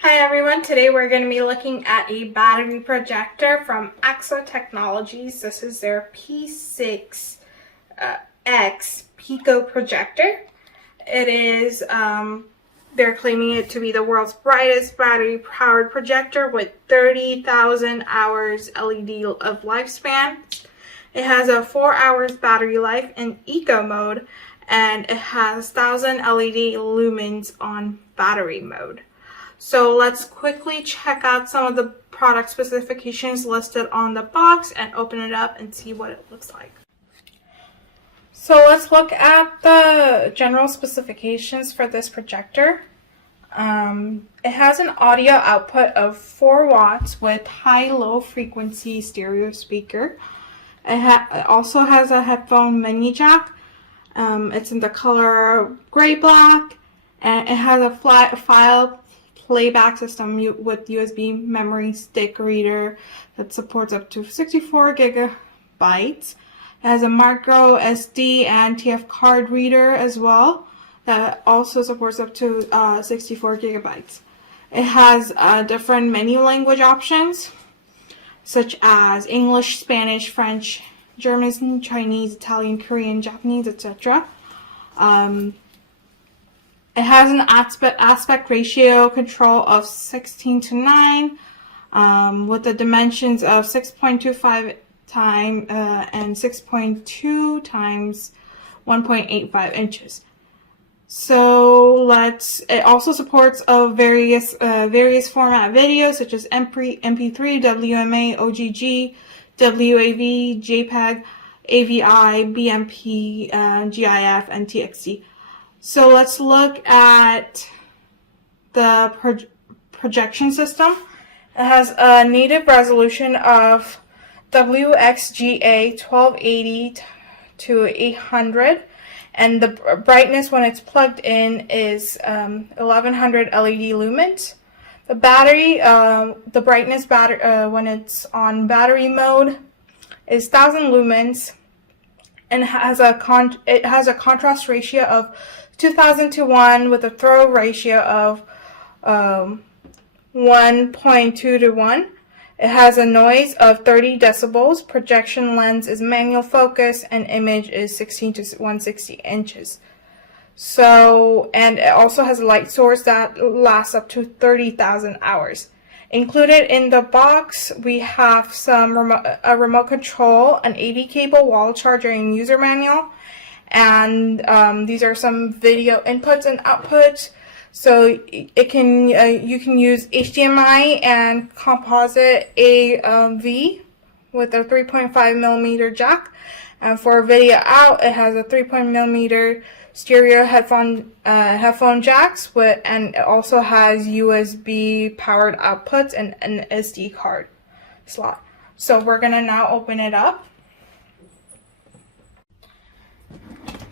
Hi everyone, today we're going to be looking at a battery projector from AAXA Technologies. This is their P6X Pico projector. It is, they're claiming it to be the world's brightest battery powered projector with 30,000 hours LED of lifespan. It has a 4 hours battery life in eco mode, and it has 1000 LED lumens on battery mode. So let's quickly check out some of the product specifications listed on the box and open it up and see what it looks like. So let's look at the general specifications for this projector. It has an audio output of 4 watts with high-low frequency stereo speaker. It also has a headphone mini jack. It's in the color gray-black, and it has a file playback system with USB memory stick reader that supports up to 64 gigabytes. It has a micro SD and TF card reader as well that also supports up to 64 gigabytes. It has different menu language options such as English, Spanish, French, German, Chinese, Italian, Korean, Japanese, etc. It has an aspect ratio control of 16:9 with the dimensions of 6.25 times and 6.2 times 1.85 inches. So it also supports various format videos such as MP3, WMA, OGG, WAV, JPEG, AVI, BMP, GIF, and TXT. So let's look at the projection system. It has a native resolution of WXGA 1280 to 800, and the brightness when it's plugged in is 1100 LED lumens. The battery, the brightness when it's on battery mode is 1000 lumens, and it has a contrast ratio of 2000 to 1 with a throw ratio of 1.2 to 1. It has a noise of 30 decibels. Projection lens is manual focus, and image is 16 to 160 inches. So, and it also has a light source that lasts up to 30,000 hours. Included in the box, we have a remote control, an 80 cable wall charger, and user manual. And these are some video inputs and outputs. So you can use HDMI and Composite A with a 3.5 millimeter jack. And for video out, it has a 3.0 millimeter stereo headphone jacks and it also has USB powered outputs and an SD card slot. So we're gonna now open it up.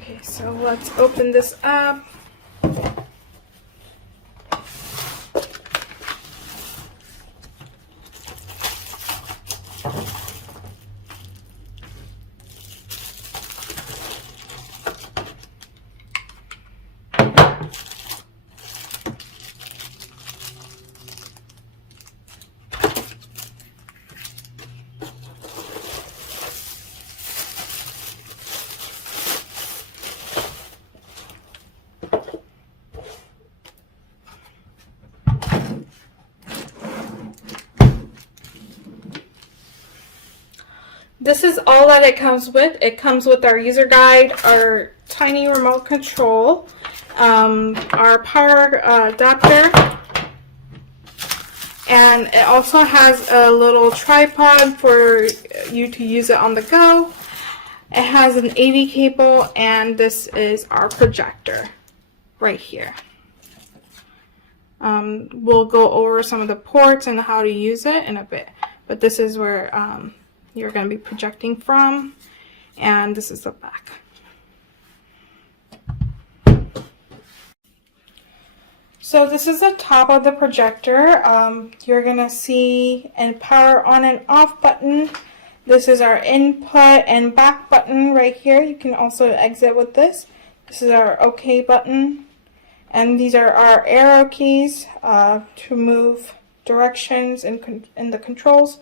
Okay, so let's open this up. This is all that it comes with. It comes with our user guide, our tiny remote control, our power adapter, and it also has a little tripod for you to use it on the go. It has an 80 cable, and this is our projector right here. We'll go over some of the ports and how to use it in a bit, but this is where you're going to be projecting from, and this is the back. So this is the top of the projector. You're going to see a power on and off button. This is our input and back button right here. You can also exit with this. This is our OK button. And these are our arrow keys to move directions in the controls.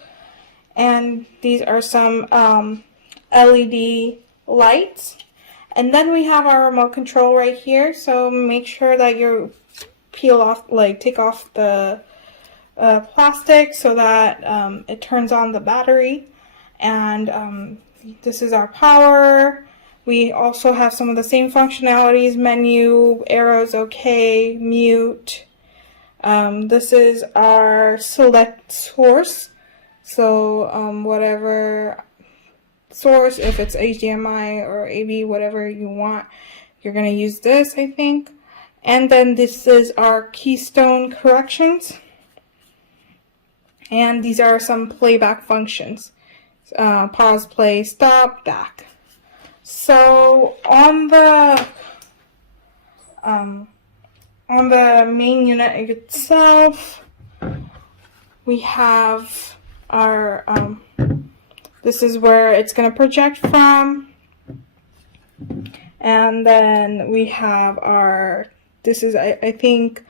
And these are some LED lights. And then we have our remote control right here. So make sure that you take off the plastic so that it turns on the battery. And this is our power. We also have some of the same functionalities: menu, arrows, OK, mute. This is our select source. So whatever source, if it's HDMI or AV, whatever you want, you're going to use this, I think. And then this is our keystone corrections. And these are some playback functions. Pause, play, stop, back. So on the main unit itself, we have our this is where it's going to project from, and then we have our, this is I think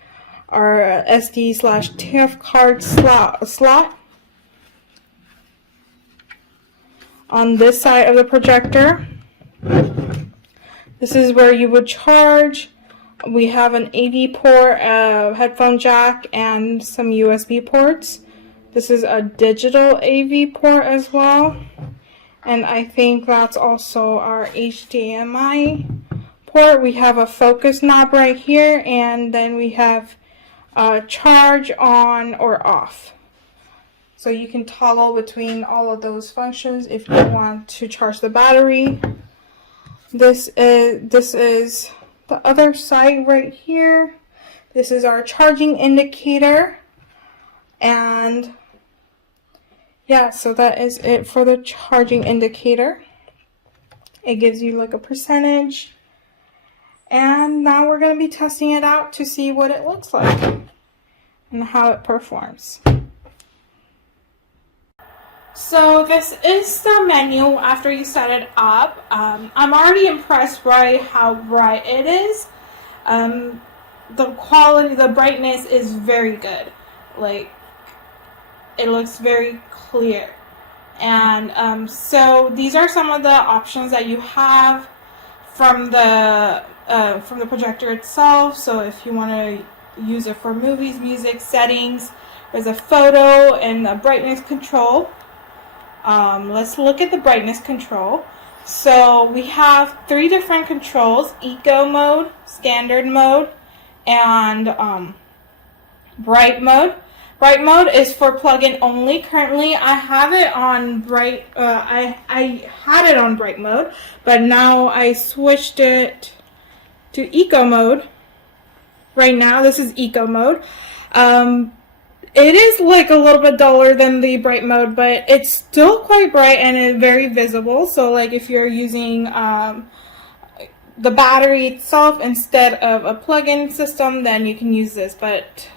our SD/TIFF card slot on this side of the projector. This is where you would charge. We have an AV port, a headphone jack, and some USB ports. This is a digital AV port as well. And I think that's also our HDMI port. We have a focus knob right here, and then we have charge on or off. So you can toggle between all of those functions if you want to charge the battery. This is the other side right here. This is our charging indicator. And yeah, so that is it for the charging indicator. It gives you like a percentage. And now we're going to be testing it out to see what it looks like and how it performs. So this is the menu after you set it up. I'm already impressed by how bright it is. The quality, the brightness is very good. Like, it looks very clear. And so these are some of the options that you have from the projector itself. So if you want to use it for movies, music, settings, there's a photo and a brightness control. Let's look at the brightness control. So we have 3 different controls: eco mode, standard mode, and bright mode. Bright mode is for plug-in only. Currently, I have it on bright. I had it on bright mode, but now I switched it to eco mode. Right now, this is eco mode. It is like a little bit duller than the bright mode, but it's still quite bright and it's very visible. So like if you're using the battery itself instead of a plug-in system, then you can use this. But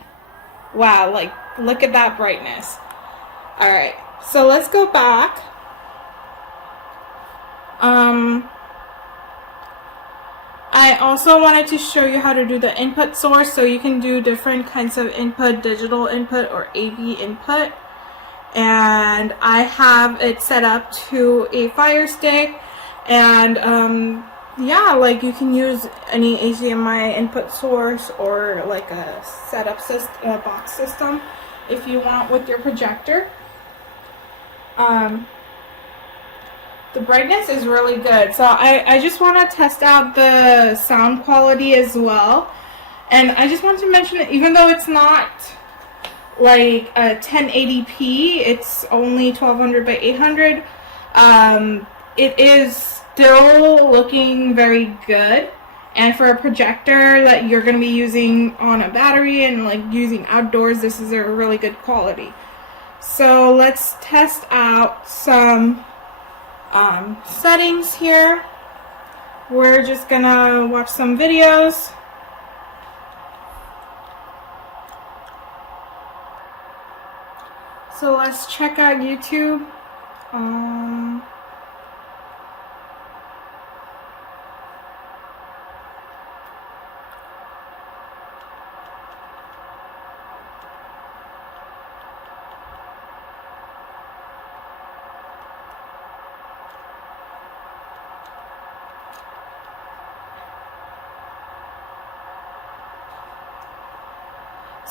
wow, like look at that brightness. Alright, so let's go back. I also wanted to show you how to do the input source. So you can do different kinds of input: digital input or AV input. And I have it set up to a Fire Stick. And yeah, like you can use any HDMI input source or like a setup system, box system if you want with your projector. The brightness is really good. So I just want to test out the sound quality as well. And I just want to mention that even though it's not like a 1080p, it's only 1200 by 800, it is still looking very good. And for a projector that you're going to be using on a battery and like using outdoors, this is a really good quality. So let's test out some settings here. We're just gonna watch some videos. So let's check out YouTube.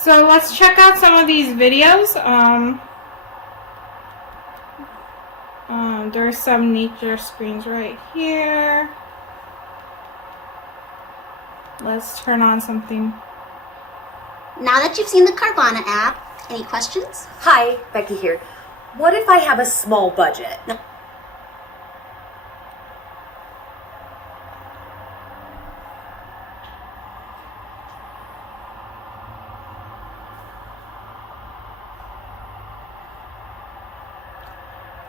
So let's check out some of these videos. There's some nature screens right here. Let's turn on something. Now that you've seen the Carvana app, any questions? Hi, Becky here. What if I have a small budget? No.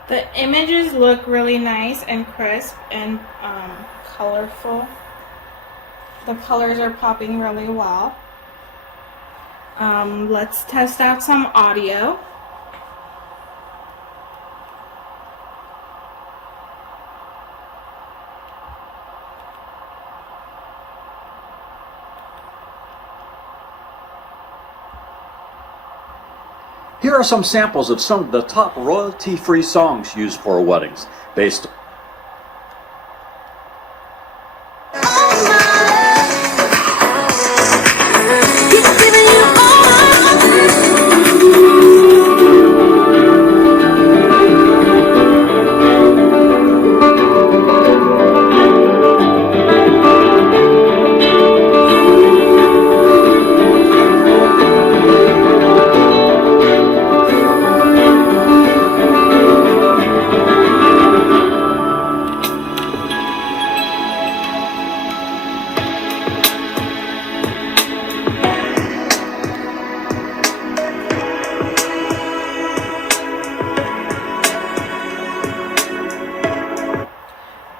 The images look really nice and crisp and colorful. The colors are popping really well. Let's test out some audio. Here are some samples of some of the top royalty-free songs used for weddings, based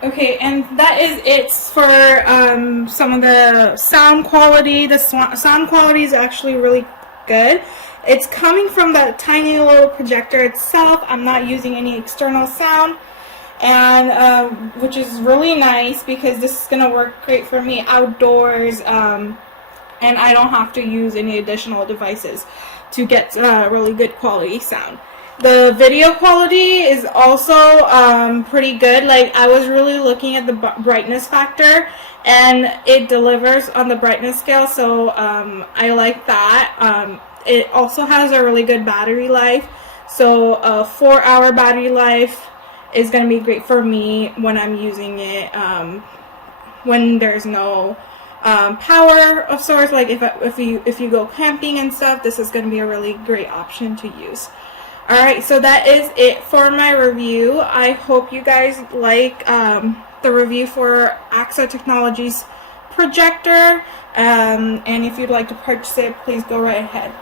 Okay, and that is it for some of the sound quality. The sound quality is actually really good. It's coming from the tiny little projector itself. I'm not using any external sound, and which is really nice because this is going to work great for me outdoors, and I don't have to use any additional devices to get really good quality sound. The video quality is also pretty good. Like, I was really looking at the brightness factor, and it delivers on the brightness scale, so I like that. It also has a really good battery life, so a 4-hour battery life is going to be great for me when I'm using it when there's no power of sorts. Like if you go camping and stuff, this is going to be a really great option to use. Alright, so that is it for my review. I hope you guys like the review for AAXA Technologies Projector, and if you'd like to purchase it, please go right ahead.